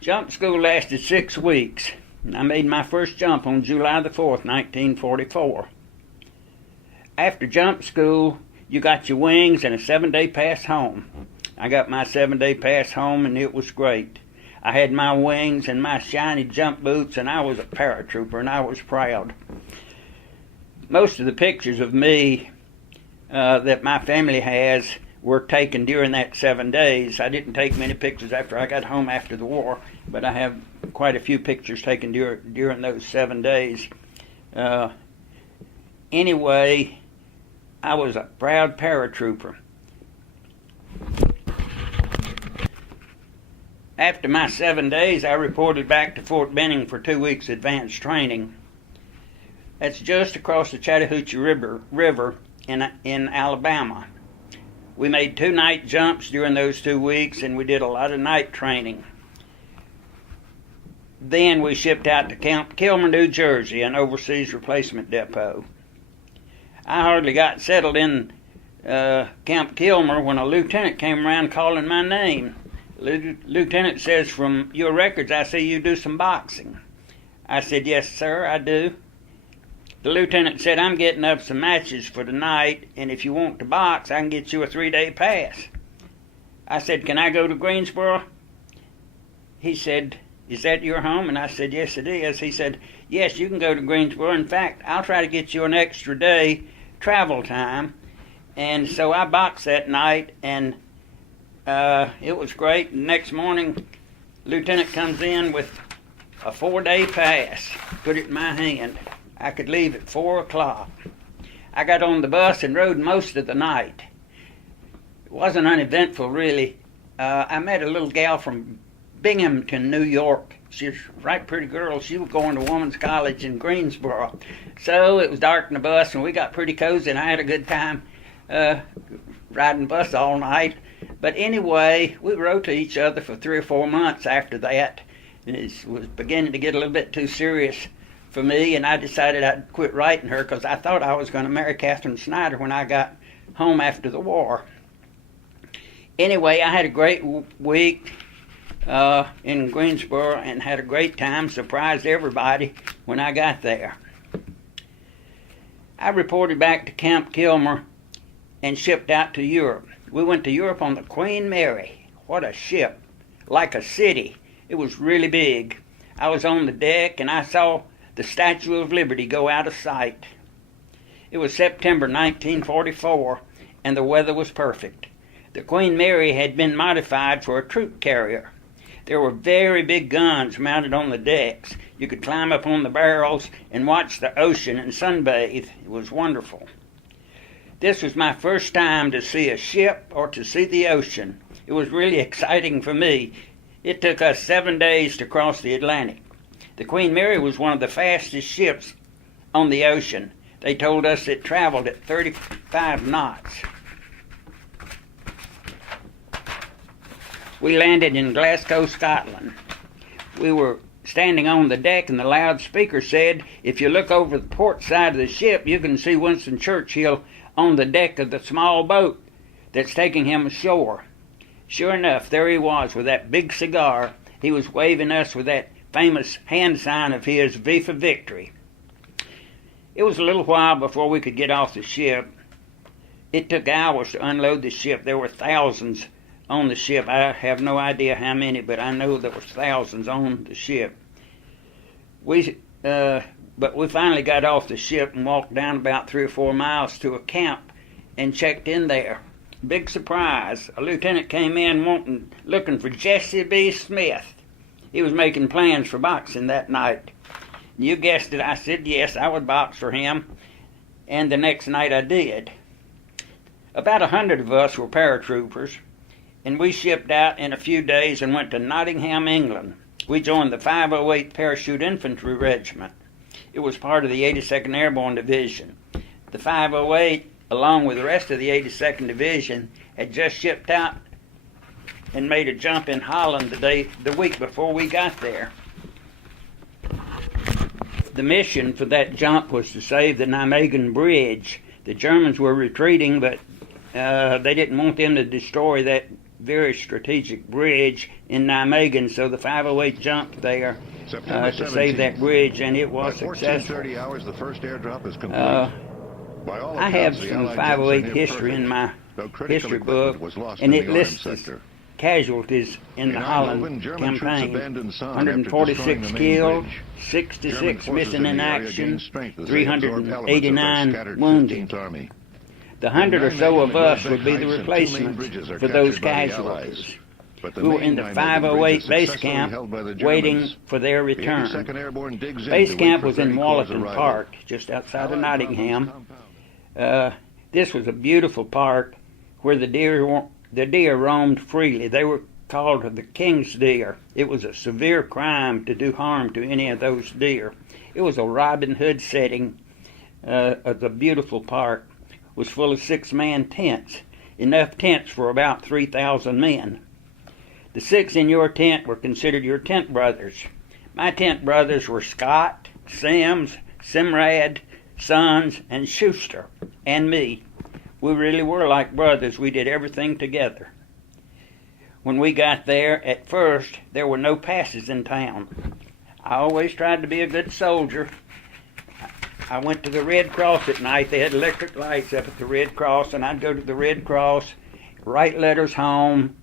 Jump school lasted 6 weeks. I made my first jump on July the 4th, 1944. After jump school, you got your wings and a 7-day pass home. I got my 7-day pass home, and it was great. I had my wings and my shiny jump boots, and I was a paratrooper, and I was proud. Most of the pictures of me that my family has were taken during that 7 days. I didn't take many pictures after I got home after the war, but I have quite a few pictures taken during those 7 days. Anyway, I was a proud paratrooper. After my 7 days, I reported back to Fort Benning for 2 weeks advanced training. That's just across the Chattahoochee River in Alabama. We made 2 night jumps during those 2 weeks, and we did a lot of night training. Then we shipped out to Camp Kilmer, New Jersey, an overseas replacement depot. I hardly got settled in Camp Kilmer when a lieutenant came around calling my name. Lieutenant says, "From your records, I see you do some boxing." I said, "Yes, sir, I do." The lieutenant said, "I'm getting up some matches for tonight, and if you want to box, I can get you a 3-day pass." I said, "Can I go to Greensboro?" He said, "Is that your home?" And I said, "Yes, it is." He said, "Yes, you can go to Greensboro. In fact, I'll try to get you an extra day travel time." And so I boxed that night, and it was great. The next morning, Lieutenant comes in with a 4-day pass, put it in my hand. I could leave at 4 o'clock. I got on the bus and rode most of the night. It wasn't uneventful, really. I met a little gal from Binghamton, New York. She was a right pretty girl. She was going to women's college in Greensboro. So it was dark in the bus, and we got pretty cozy, and I had a good time riding the bus all night. But anyway, we wrote to each other for 3 or 4 months after that. And it was beginning to get a little bit too serious for me, and I decided I'd quit writing her because I thought I was going to marry Catherine Snyder when I got home after the war. Anyway, I had a great week in Greensboro and had a great time, surprised everybody when I got there. I reported back to Camp Kilmer and shipped out to Europe. We went to Europe on the Queen Mary. What a ship, like a city. It was really big. I was on the deck and I saw the Statue of Liberty go out of sight. It was September 1944 and the weather was perfect. The Queen Mary had been modified for a troop carrier. There were very big guns mounted on the decks. You could climb up on the barrels and watch the ocean and sunbathe. It was wonderful. This was my first time to see a ship or to see the ocean. It was really exciting for me. It took us 7 days to cross the Atlantic. The Queen Mary was one of the fastest ships on the ocean. They told us it traveled at 35 knots. We landed in Glasgow, Scotland. We were standing on the deck, and the loudspeaker said, "If you look over the port side of the ship, you can see Winston Churchill on the deck of the small boat that's taking him ashore." Sure enough, there he was with that big cigar. He was waving us with that famous hand sign of his, "V for Victory." It was a little while before we could get off the ship. It took hours to unload the ship. There were thousands on the ship. I have no idea how many, but I know there was thousands on the ship. But we finally got off the ship and walked down about 3 or 4 miles to a camp and checked in there. Big surprise. A lieutenant came in looking for Jesse B. Smith. He was making plans for boxing that night. You guessed it, I said yes, I would box for him. And the next night I did. About 100 of us were paratroopers, and we shipped out in a few days and went to Nottingham, England. We joined the 508 Parachute Infantry Regiment. It was part of the 82nd Airborne Division. The 508, along with the rest of the 82nd Division, had just shipped out and made a jump in Holland the week before we got there. The mission for that jump was to save the Nijmegen Bridge. The Germans were retreating, but they didn't want them to destroy that very strategic bridge in Nijmegen, so the 508 jumped there to save that bridge, and it was successful. Hours, the first airdrop is complete. I have some 508 history in my history book, and it lists the casualties in the Holland campaign. 146 killed, 66 missing in action, 389 wounded. The 100 or so of us would be the replacements for those casualties. We were in the 508 base camp waiting for their return. Base camp was in Wallerton Park, just outside of Nottingham. This was a beautiful park where the deer roamed freely. They were called the king's deer. It was a severe crime to do harm to any of those deer. It was a Robin Hood setting of the beautiful park. Was full of 6-man tents, enough tents for about 3,000 men. The 6 in your tent were considered your tent brothers. My tent brothers were Scott, Sims, Simrad, Sons, and Schuster, and me. We really were like brothers. We did everything together. When we got there, at first, there were no passes in town. I always tried to be a good soldier. I went to the Red Cross at night. They had electric lights up at the Red Cross, and I'd go to the Red Cross, write letters home,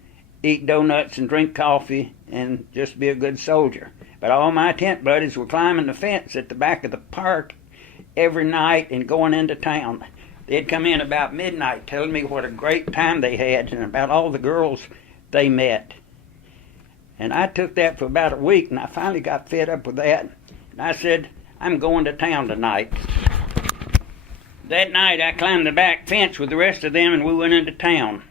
eat donuts and drink coffee, and just be a good soldier. But all my tent buddies were climbing the fence at the back of the park every night and going into town. They'd come in about midnight telling me what a great time they had and about all the girls they met. And I took that for about a week, and I finally got fed up with that. And I said, I'm going to town tonight. That night I climbed the back fence with the rest of them and we went into town.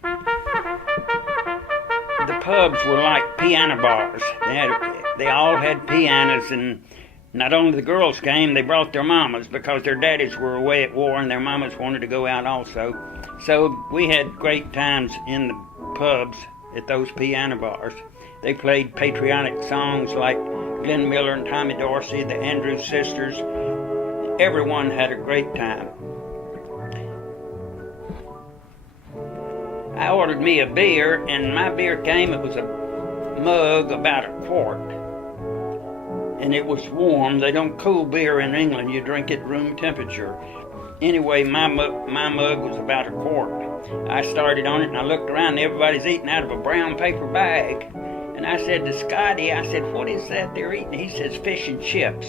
The pubs were like piano bars. They all had pianos, and not only the girls came, they brought their mamas because their daddies were away at war and their mamas wanted to go out also. So we had great times in the pubs at those piano bars. They played patriotic songs like Glenn Miller and Tommy Dorsey, the Andrews Sisters. Everyone had a great time. I ordered me a beer, and my beer came. It was a mug about a quart, and it was warm. They don't cool beer in England. You drink it room temperature. Anyway, my mug was about a quart. I started on it, and I looked around, and everybody's eating out of a brown paper bag. And I said to Scotty, I said, what is that they're eating? He says, fish and chips.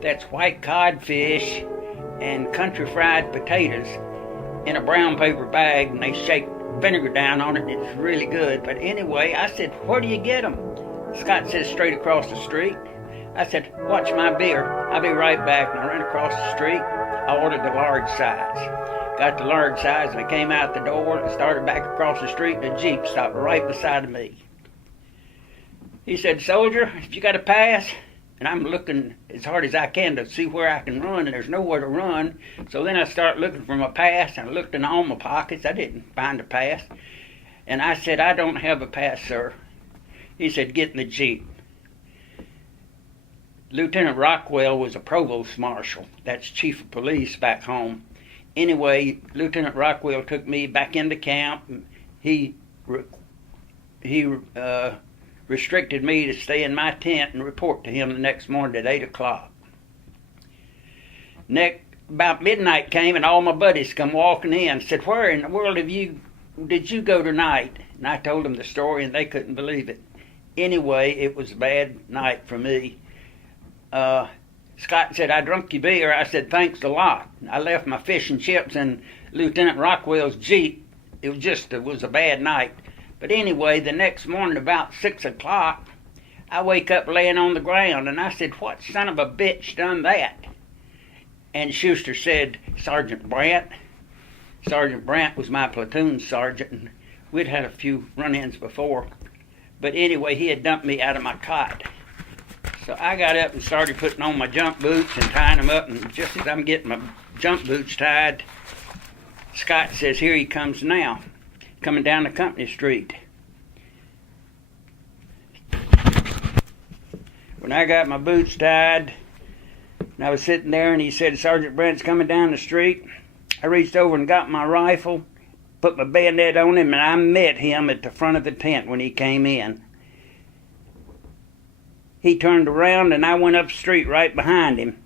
That's white codfish and country fried potatoes in a brown paper bag, and they shake vinegar down on it, and it's really good. But anyway, I said, where do you get them? Scott says, straight across the street. I said, watch my beer. I'll be right back. And I ran across the street. I ordered the large size. Got the large size, and I came out the door and started back across the street, and a Jeep stopped right beside of me. He said, soldier, have you got a pass? And I'm looking as hard as I can to see where I can run, and there's nowhere to run. So then I start looking for my pass, and I looked in all my pockets. I didn't find a pass. And I said, I don't have a pass, sir. He said, get in the Jeep. Lieutenant Rockwell was a provost marshal. That's chief of police back home. Anyway, Lieutenant Rockwell took me back into camp. He restricted me to stay in my tent and report to him the next morning at 8 o'clock. About midnight came, and all my buddies come walking in and said, where in the world did you go tonight? And I told them the story, and they couldn't believe it. Anyway, it was a bad night for me. Scott said, I drunk your beer. I said, thanks a lot. I left my fish and chips in Lieutenant Rockwell's Jeep. It was a bad night. But anyway, the next morning about 6 o'clock, I wake up laying on the ground, and I said, what son of a bitch done that? And Schuster said, Sergeant Brandt. Sergeant Brandt was my platoon sergeant, and we'd had a few run-ins before. But anyway, he had dumped me out of my cot. So I got up and started putting on my jump boots and tying them up, and just as I'm getting my jump boots tied, Scott says, here he comes now, coming down the company street. When I got my boots tied, and I was sitting there, and he said, Sergeant Brent's coming down the street, I reached over and got my rifle, put my bayonet on him, and I met him at the front of the tent when he came in. He turned around, and I went up the street right behind him.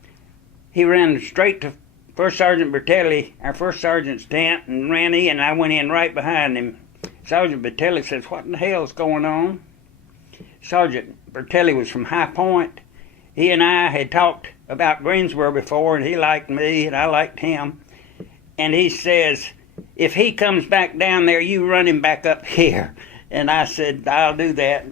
He ran straight to First Sergeant Bertelli, our first sergeant's tent, and ran in, and I went in right behind him. Sergeant Bertelli says, "What in the hell's going on?" Sergeant Bertelli was from High Point. He and I had talked about Greensboro before, and he liked me, and I liked him. And he says, "If he comes back down there, you run him back up here." And I said, "I'll do that."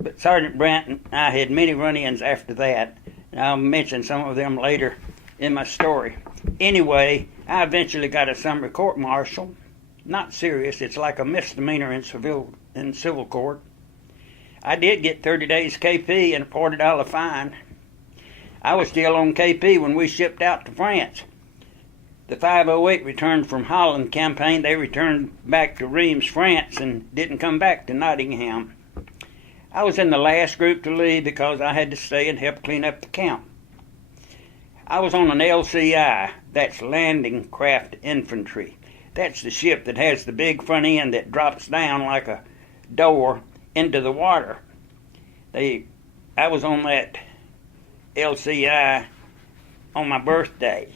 But Sergeant Brandt and I had many run-ins after that. And I'll mention some of them later in my story. Anyway, I eventually got a summary court-martial. Not serious. It's like a misdemeanor in civil court. I did get 30 days KP and a $40 fine. I was still on KP when we shipped out to France. The 508 returned from Holland campaign. They returned back to Reims, France, and didn't come back to Nottingham. I was in the last group to leave because I had to stay and help clean up the camp. I was on an LCI, that's Landing Craft Infantry. That's the ship that has the big front end that drops down like a door into the water. I was on that LCI on my birthday.